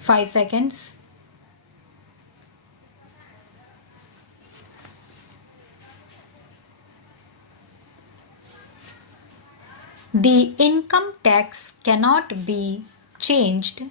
5 seconds. The income tax cannot be changed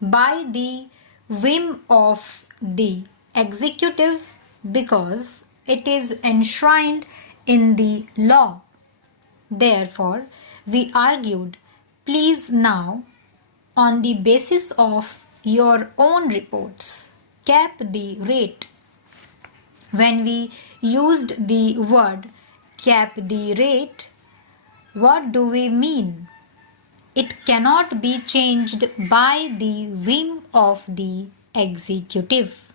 by the whim of the executive because it is enshrined in the law. Therefore, we argued, please now, on the basis of your own reports, cap the rate. When we used the word cap the rate, what do we mean? It cannot be changed by the whim of the executive.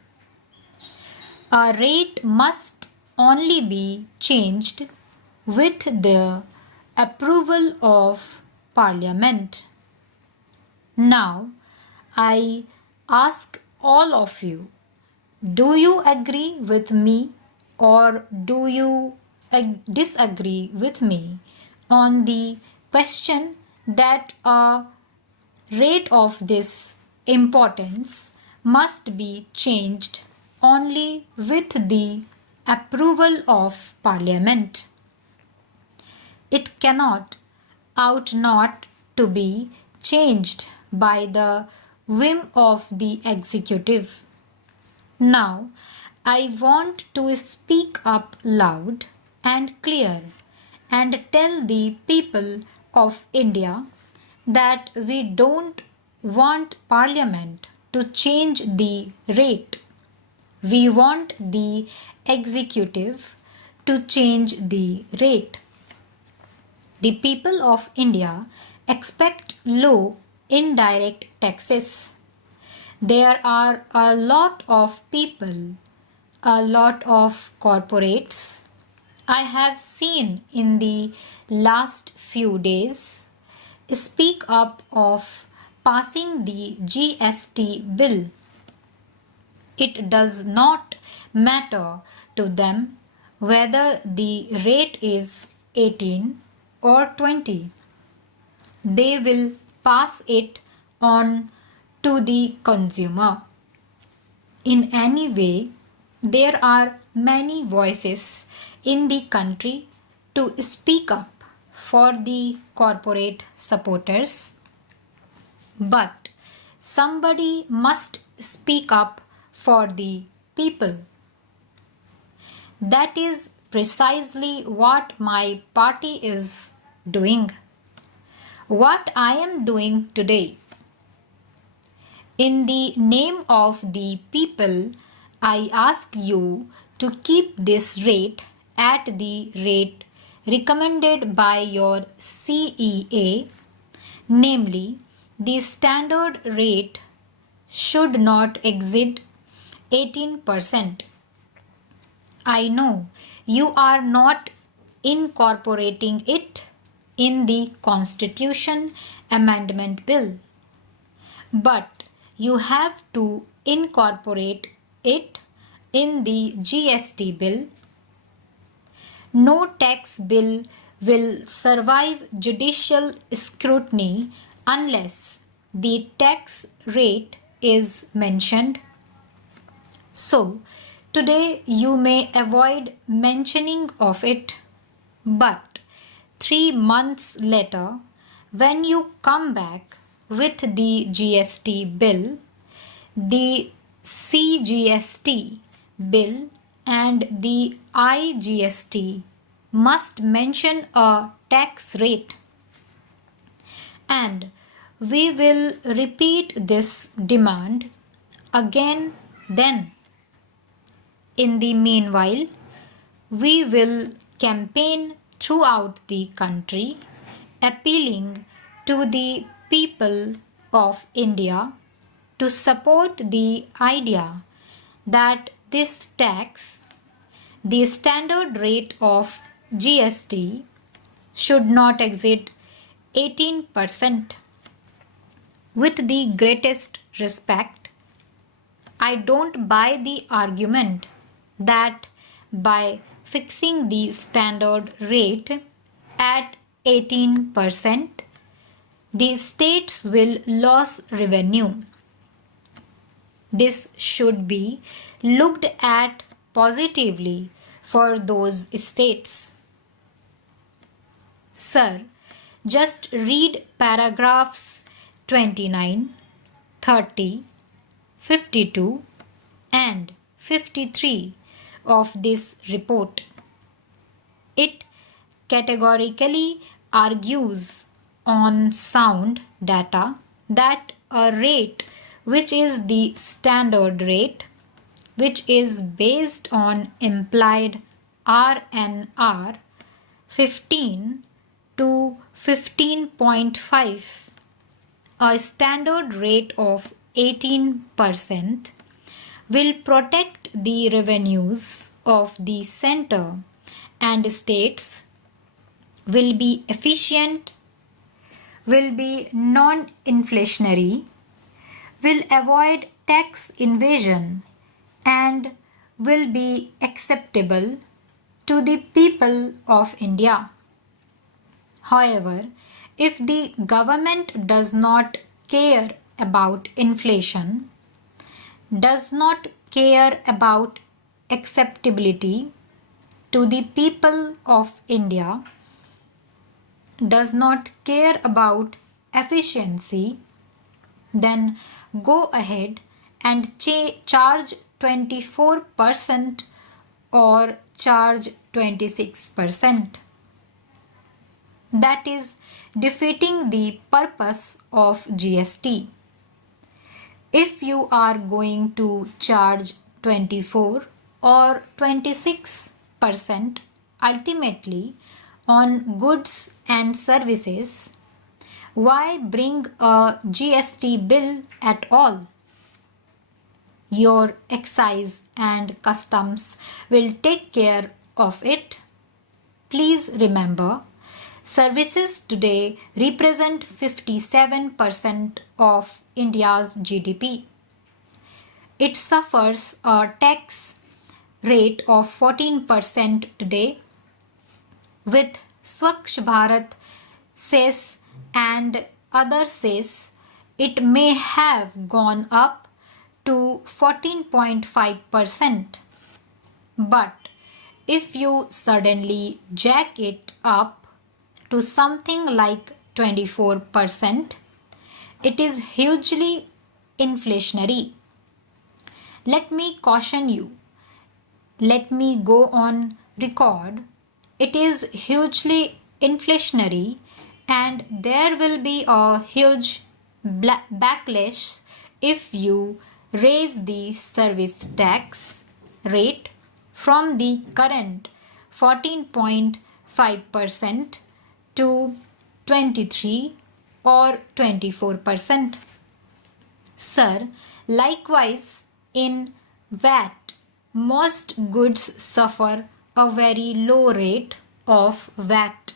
A rate must only be changed with the approval of Parliament. Now, I ask all of you, do you agree with me or do you disagree with me on the question that a rate of this importance must be changed only with the approval of Parliament? It cannot ought not to be changed by the whim of the executive. Now, I want to speak up loud and clear and tell the people of India that we don't want Parliament to change the rate. We want the executive to change the rate. The people of India expect low indirect taxes. There are a lot of people, a lot of corporates I have seen in the last few days speak up of passing the GST bill. It does not matter to them whether the rate is 18 or 20. They will pass it on to the consumer. In any way, there are many voices in the country to speak up for the corporate supporters. But somebody must speak up for the people. That is precisely what my party is doing. What I am doing today. In the name of the people, I ask you to keep this rate at the rate recommended by your CEA, namely the standard rate should not exceed 18%. I know you are not incorporating it in the Constitution Amendment Bill, but you have to incorporate it in the GST bill. No tax bill will survive judicial scrutiny unless the tax rate is mentioned. So, today you may avoid mentioning of it, but 3 months later, when you come back with the GST bill, the CGST bill and the IGST must mention a tax rate. And we will repeat this demand again then. In the meanwhile, we will campaign throughout the country appealing to the people of India to support the idea that this tax, the standard rate of GST, should not exceed 18%. With the greatest respect, I don't buy the argument that by fixing the standard rate at 18%, the states will lose revenue. This should be looked at positively for those states. Sir, just read paragraphs 29, 30, 52 and 53 of this report. It categorically argues on sound data that a rate which is the standard rate, which is based on implied RNR 15 to 15.5, a standard rate of 18%, will protect the revenues of the center and states, will be efficient, will be non-inflationary, will avoid tax evasion, and will be acceptable to the people of India. However, if the government does not care about inflation, does not care about acceptability to the people of India, does not care about efficiency, then go ahead and charge 24% or charge 26%. That is defeating the purpose of GST. If you are going to charge 24 or 26% ultimately on goods and services, why bring a GST bill at all? Your excise and customs will take care of it. Please remember, services today represent 57% of India's GDP. It suffers a tax rate of 14% today. With Swachh Bharat cess and other cess, it may have gone up to 14.5%. But if you suddenly jack it up to something like 24%, it is hugely inflationary. Let me caution you. Let me go on record. It is hugely inflationary and there will be a huge backlash if you raise the service tax rate from the current 14.5% to 23 or 24%. Sir, likewise in VAT, most goods suffer a very low rate of VAT.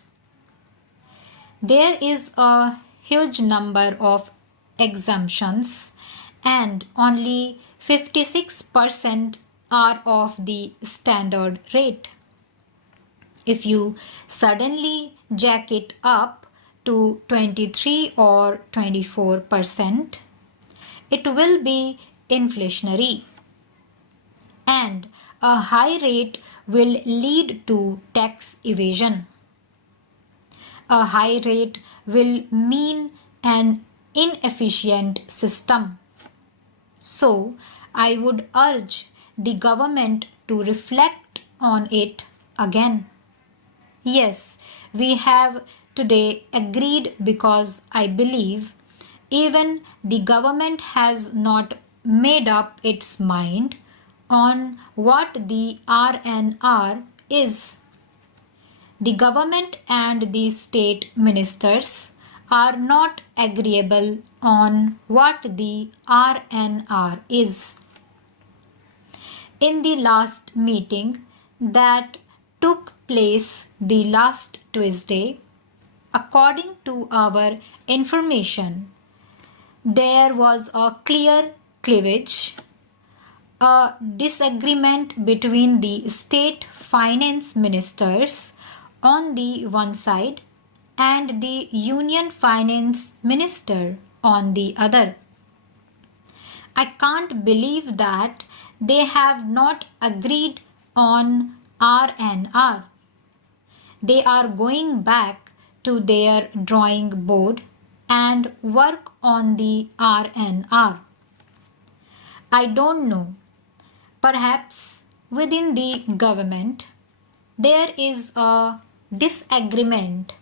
There is a huge number of exemptions and only 56% are of the standard rate. If you suddenly jack it up to 23 or 24%, it will be inflationary. And a high rate will lead to tax evasion. A high rate will mean an inefficient system. So, I would urge the government to reflect on it again. Yes, we have today agreed because I believe even the government has not made up its mind on what the RNR is. The government and the state ministers are not agreeable on what the RNR is. In the last meeting that took place the last Tuesday, according to our information, there was a clear cleavage, a disagreement between the state finance ministers on the one side and the union finance minister on the other. I can't believe that they have not agreed on R&R. They are going back to their drawing board and work on the R&R. I don't know. Perhaps within the government there is a disagreement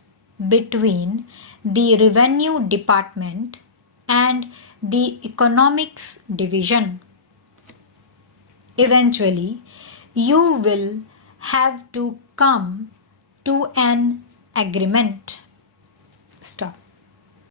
between the revenue department and the economics division. Eventually, you will have to come to an agreement. Stop.